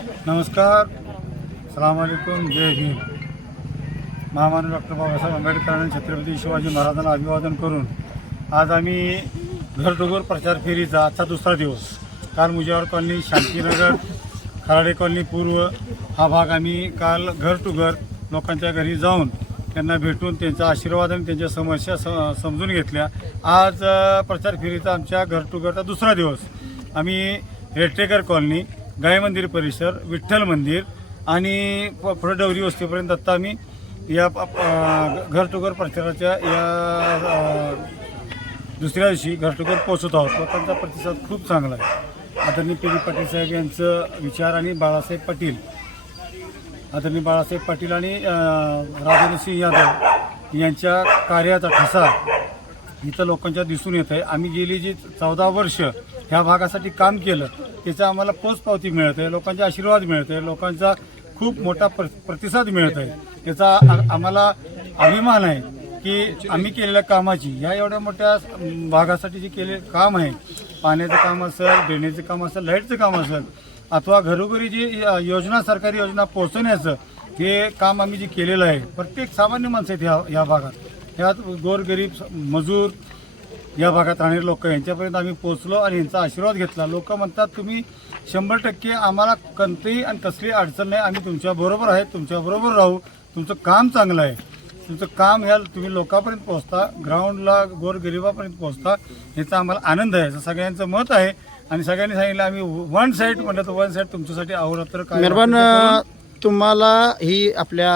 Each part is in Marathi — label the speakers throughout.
Speaker 1: नमस्कार. सलामकुम जय हिंद. महामानव डॉक्टर बाबासाहेब आंबेडकरांनी छत्रपती शिवाजी महाराजांना अभिवादन करून आज आम्ही घर प्रचार फेरीचा आजचा दुसरा दिवस. काल मुजावर कॉलनी शांतीनगर खराडे कॉलनी पूर्व हा भाग आम्ही काल घर टू घर लोकांच्या घरी जाऊन त्यांना भेटून त्यांचा आशीर्वाद आणि त्यांच्या समस्या स- समजून घेतल्या. आज प्रचार फेरीचा आमच्या घर टू घरचा दुसरा दिवस. आम्ही रेटेकर कॉलनी गाय मंदिर परिसर विठ्ठल मंदिर आणि प- पुढे वस्तीपर्यंत आत्ता आम्ही या घर टू घर प्रचाराच्या या दुसऱ्या दिवशी घर टू घर पोहोचत आहोत. त्यांचा प्रतिसाद खूप चांगला आहे. आदरणीय पी डी पाटील साहेब यांचं विचार आणि बाळासाहेब पाटील आदरणीय बाळासाहेब पाटील आणि अ, राजेंद्रसिंह यादव यांच्या कार्याचा ठसा इथं लोकांच्या दिसून येत आहे आम्ही गेली जी चौदा वर्ष ह्या भागासाठी काम केलं त्याचा आम्हाला पोचपावती मिळत आहे लोकांचे आशीर्वाद मिळत आहे लोकांचा खूप मोठा प्र प्रतिसाद मिळत आहे त्याचा आम्हाला अभिमान आहे की आम्ही केलेल्या कामाची या एवढ्या मोठ्या भागासाठी जे केले काम आहे पाण्याचं काम असेल ड्रेनेजचं काम असेल लाईटचं काम असेल अथवा घरोघरी जी योजना सरकारी योजना पोहोचवण्याचं हे काम आम्ही जे केलेलं आहे प्रत्येक सामान्य माणसं आहेत ह्या या भागात. ह्यात गोरगरीब स- मजूर या भागात राहणारे लोक यांच्यापर्यंत आम्ही पोहोचलो आणि यांचा आशीर्वाद घेतला. लोक म्हणतात तुम्ही शंभर टक्के आम्हाला कोणतीही आणि कसली अडचण नाही. आम्ही तुमच्या बरोबर आहे तुमच्या बरोबर राहू. तुमचं काम चांगलं आहे. तुमचं काम ह्या तुम्ही लोकांपर्यंत पोहोचता ग्राउंडला गोरगरिबापर्यंत पोहोचता. याचा आम्हाला आनंद आहे. असं सगळ्यांचं मत आहे. आणि सगळ्यांनी सांगितलं आम्ही वन साईड म्हणलं तर वन साईड तुमच्यासाठी अहोरात्र काय.
Speaker 2: तुम्हाला ही आपल्या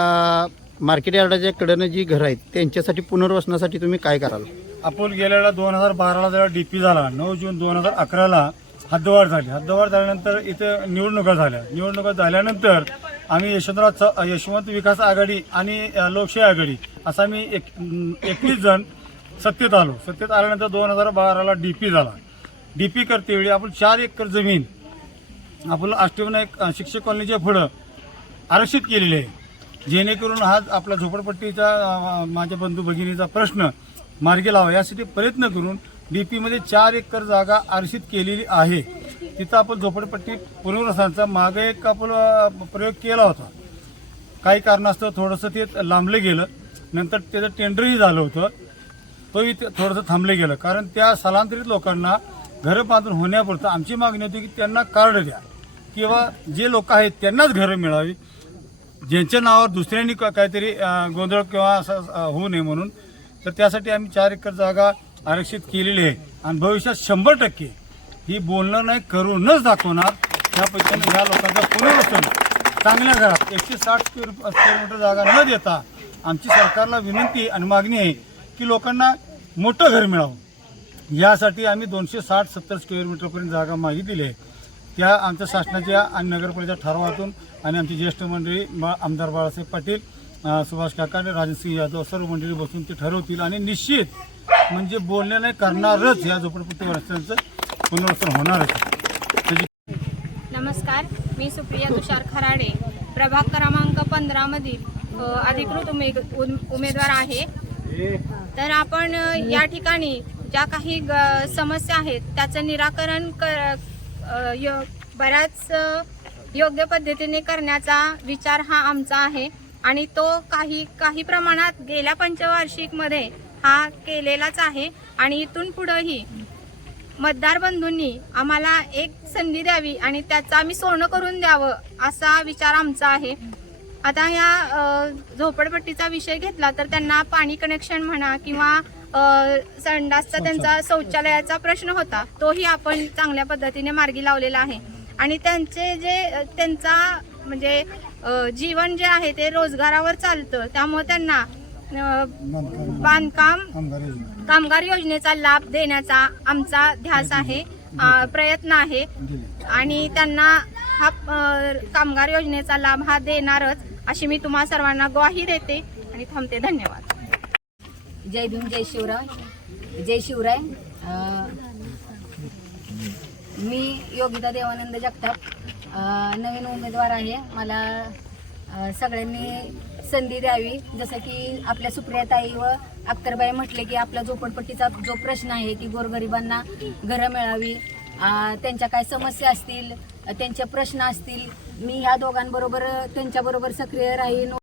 Speaker 2: मार्केट यार्डाच्या कडेनं जी घरं आहेत त्यांच्यासाठी पुनर्वसनासाठी तुम्ही काय कराल?
Speaker 1: अपोल गेलेला दोन हजार बाराला जेव्हा डीपी झाला नऊ जून दोन हजार अकराला हद्दवाढ झाली. हद्दवाढ झाल्यानंतर इथं निवडणुका झाल्या. निवडणुका झाल्यानंतर आम्ही यशवंतराव च यशवंत विकास आघाडी आणि लोकशाही आघाडी असा आम्ही एक एकवीस जण सत्तेत आलो. सत्तेत आल्यानंतर दोन हजार बाराला डी पी झाला. डी पी करतेवेळी आपण चार एकर जमीन आपलं अष्टविनायक शिक्षक कॉलनीच्या पुढं आरक्षित केलेली आहे. जेणेकरून हा आपला झोपडपट्टीचा माझ्या बंधू भगिनीचा प्रश्न मार्गी लावा. यासाठी प्रयत्न करून डी पीमध्ये चार एकर जागा आरक्षित केलेली आहे. तिथं आपण झोपडपट्टी पुनर्वसनाचा मागे एक आपण प्रयोग केला होता. काही कारणास्तव थोडंसं ते लांबलं गेलं. नंतर त्याचं टेंडरही झालं होतं. तोही ते थोडंसं थांबलं गेलं. कारण त्या स्थलांतरित लोकांना घरं बांधून होण्यापुरतं आमची मागणी होती की त्यांना कार्ड द्या. किंवा जे लोक आहेत त्यांनाच घरं मिळावी. ज्यांच्या नावावर दुसऱ्यांनी का- काहीतरी गोंधळ किंवा असं होऊ नये म्हणून तर त्यासाठी आम्ही चार एकर जागा आरक्षित केलेली आहे. आणि भविष्यात शंभर टक्के ही बोलणं नाही करूनच दाखवणार. त्या पैशाने ह्या लोकांचं पुनर्वसन. चांगल्या घरात एकशे साठ स्क्वेअर जागा न देता आमची सरकारला विनंती आणि मागणी आहे की लोकांना मोठं घर मिळावं. यासाठी आम्ही दोनशे साठ सत्तर स्क्वेअर मीटरपर्यंत जागा मागितलेली आहे. त्या आमच्या शासनाच्या आणि नगरपालिका ठरावातून आणि आमची ज्येष्ठ मंडळी आमदार बाळासाहेब पाटील सुभाष काका आणि राजसिंह यादव सर्व मंडळी बसून ते ठरवतील आणि निश्चित म्हणजे बोलण्याने करणारच या झोपडपट्टी रस्त्यांचं पुनर्वसन होणारच.
Speaker 3: नमस्कार मी सुप्रिया तुषार खराडे. प्रभाग क्रमांक पंधरा मधील अधिकृत उमेद उमेदवार आहे. तर आपण या ठिकाणी ज्या काही ग- समस्या आहेत त्याचं निराकरण कर बऱ्याच योग्य पद्धतीने करण्याचा विचार हा आमचा आहे. आणि तो काही काही प्रमाणात गेल्या पंचवार्षिकमध्ये हा केलेलाच आहे. आणि इथून पुढंही मतदार बंधूंनी आम्हाला एक संधी द्यावी आणि त्याचं आम्ही सोनं करून द्यावं असा विचार आमचा आहे. आता या अ, झोपडपट्टीचा विषय घेतला तर त्यांना पाणी कनेक्शन म्हणा किंवा संडासचा त्यांचा शौचालयाचा प्रश्न होता तोही आपण चांगल्या पद्धतीने मार्गी लावलेला आहे. आणि त्यांचे जे त्यांचा म्हणजे जीवन जे आहे ते रोजगारावर चालतं. त्यामुळे त्यांना बांधकाम.
Speaker 1: कामगार योजना.
Speaker 3: कामगार योजनेचा लाभ देण्याचा आमचा ध्यास आहे प्रयत्न आहे. आणि त्यांना हा कामगार योजनेचा लाभ हा देणारच अशी मी तुम्हा सर्वांना ग्वाही देते आणि थांबते. धन्यवाद.
Speaker 4: जय भीम जय शिवराय. जय शिवराय. अं, मी योगिता देवानंद जगताप नवीन उमेदवार आहे. मला सगळ्यांनी संधी द्यावी. जसं की आपल्या सुप्रियाताई व अख्तरबाई म्हटले की आपला झोपडपट्टीचा जो प्रश्न आहे की गोरगरिबांना घरं मिळावी त्यांच्या काय समस्या असतील त्यांचे प्रश्न असतील मी ह्या दोघांबरोबर त्यांच्याबरोबर सक्रिय राहीन.